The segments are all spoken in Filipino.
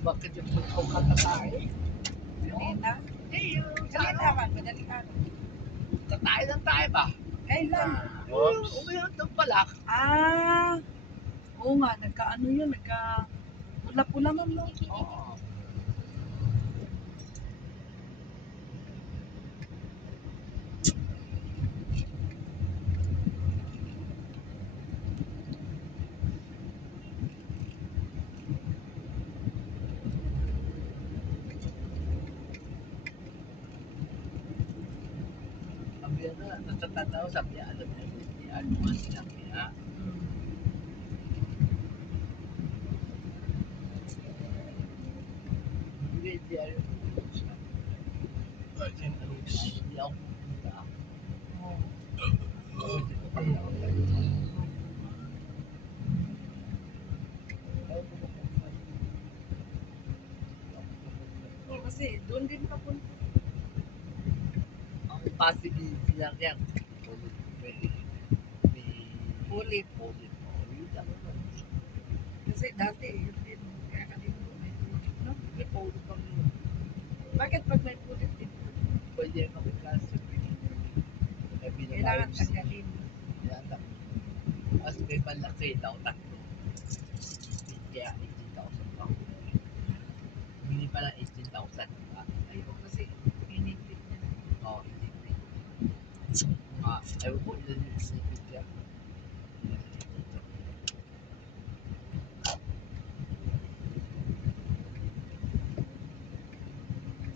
Bakit yung pagkong kakatae? Kanina? Hindi, yung Kanina man, madaling araw. katae lang tayo ba? Kailan? Yung umiyak ng palak. Oo nga, nagka-ano yun, pula-pula man no? Oo. Sabi na, natatanda ko, sabi niya, alam niya, hindi ano nga sinabi niya. Hindi ano siya. Hindi ako pupunta. Hindi ko kaya ako tayo. Ayaw ko pupunta. Kasi doon din papunta. Ang possibility lang yan. Ulit. Ulit. Ulit ako na. Kasi dati, yun din. Kaya kanina may ulit, no? May paulit kang yun. Bakit pag may ulit din? Pwede makiklase. Kailangan tanggalin. Mas may malaki daw tatlo. Kaya 18,000 pa. Hindi pala 18,000. Ayun kasi inipit niya. Oo, hindi. Ewan ko ilan yung inipit niya.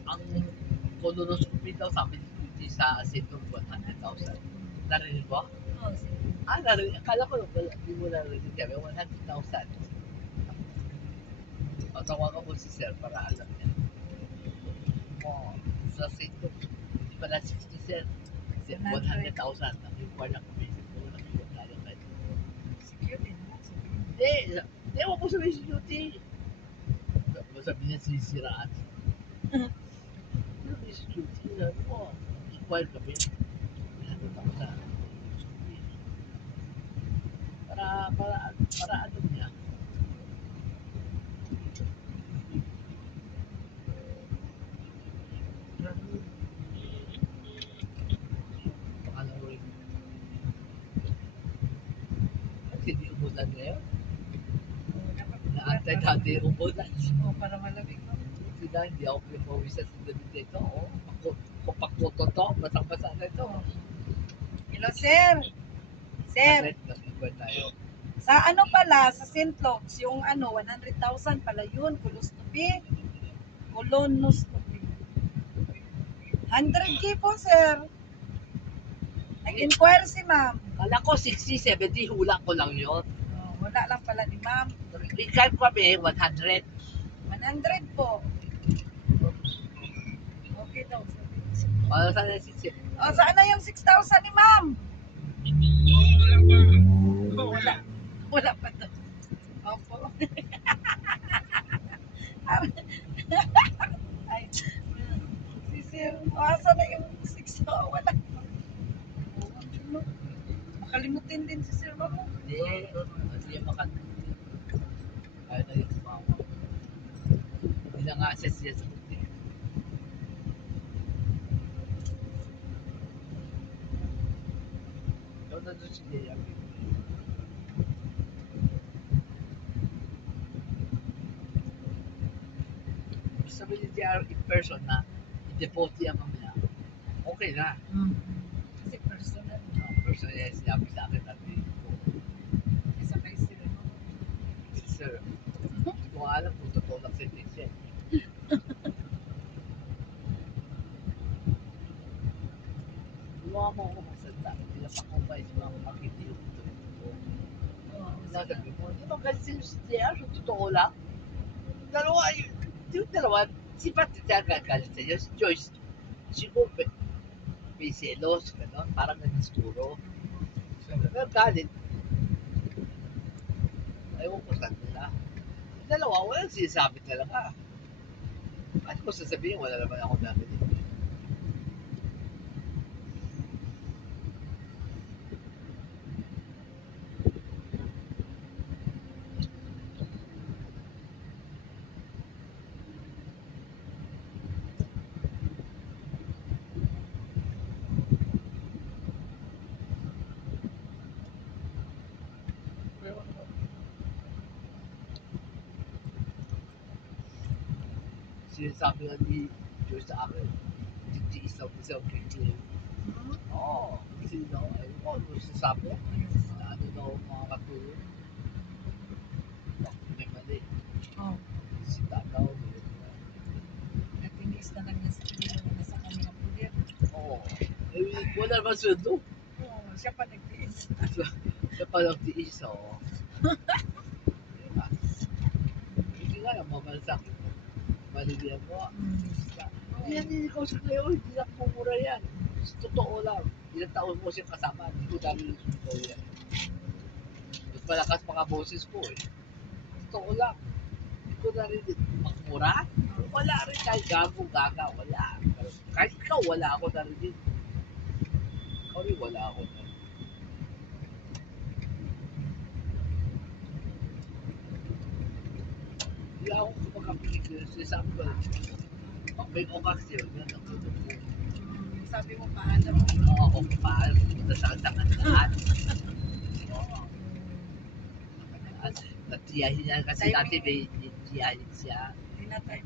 Ang colonoscopy daw sabi ni Kuti sa Asitong 100,000. Narinig mo? Oo, sige. Narinig. Akala ko hindi mo narinig. Sabi 100,000. Tawagan ko si Sir para alam niya. Sa Asitong, hindi pala 60 Sir. 100,000. Nakikuha na kami. Nakikuha na kami. Security naman. Hindi ako po sabihin si Kuti. Sabi niya sisiraan. Sabi si Kuti na mo. Inquire kami. Para ano niya. Pangalan ko rin. Kasi di umulan ngayon. Naantay dati umulan. Oo, para malamig, no? Sila, hindi ako pinapawisan sa gabi dito. Kapag-koto to, basang-basa na ito. Hello, sir. Sir, Nag-iba tayo. sa ano pala, sa St. Luke's, yung 100,000 pala yun, colonoscopy. Colonoscopy. 100K po, sir. Nag-inquire si ma'am. Kala ko 60, 70, hula ko lang yun. Oh, wala lang pala ni ma'am. Ikan ko kami, 100. 100 po. Okay daw. Para sa nasisip. Oh, saan na yung 6,000 ni ma'am? Oh, wala. Wala pa to. Opo. Ay, si sir, asa na yung 6,000? Wala. Makalimutin din si sir mo. Hindi yung makan. Kaya na yung sumama. Hindi na nga access siya sa kuti. Ikaw na doon si Leia. Sabi ni JR in person na i-deposit niya mamaya. Okay na. Kasi personal. Personal niya sinabi sa akin natin. Isa kay sir mo. Sir, hindi ko alam kung totoo lang sentence yan. Luwa mo ako magsalita. Hindi na pakumpay sa mga makiti yung totoo. Sabi mo, di ba kasi si JR, yung totoo lang? Yung dalawa, si Pat gagalit sa iyo, si Joyce, siguro may selos, gano'n, parang ganun siguro. Nagalit. Ewan ko saan nila. Yung dalawa, walang sinasabi talaga. Ano ko sasabihin? Wala naman ako narinig. sinasabi nga ni Diyos sa akin, titiis lang siya ang kikil. Oo, kasi daw, ayun ko, ano sinasabi? Ano daw mga katulong? Bakit may mali? Oh, Sita daw. natinis na lang niya sa pinilo na sa kanyang pulir. Oo. Eh, wala naman sundo. Oo, siya pa nagtiis. Siya pa lang tiis, oo. Diba? Hindi nga yung mamansak. Maligyan mo. Yan, hindi ko sa kayo, hindi lang pumura yan. Totoo lang. Ilang taon mo siyang kasama, hindi ko dami yung totoo yan. Mas malakas mga boses ko eh. Totoo lang. Hindi ko narinig magmura. Wala rin kahit gaga, wala. Kahit ikaw, wala ako narinig. Ikaw rin, wala ako narinig. Hindi ako kumakapinig sinasabi ko. Pag may okasyon, yan ang tutok ko. Sabi mo paalam. Oo, kung paano punta sa kandaan. Oo. At tiyahin niya kasi dati may tiyahin siya. Hindi na tayo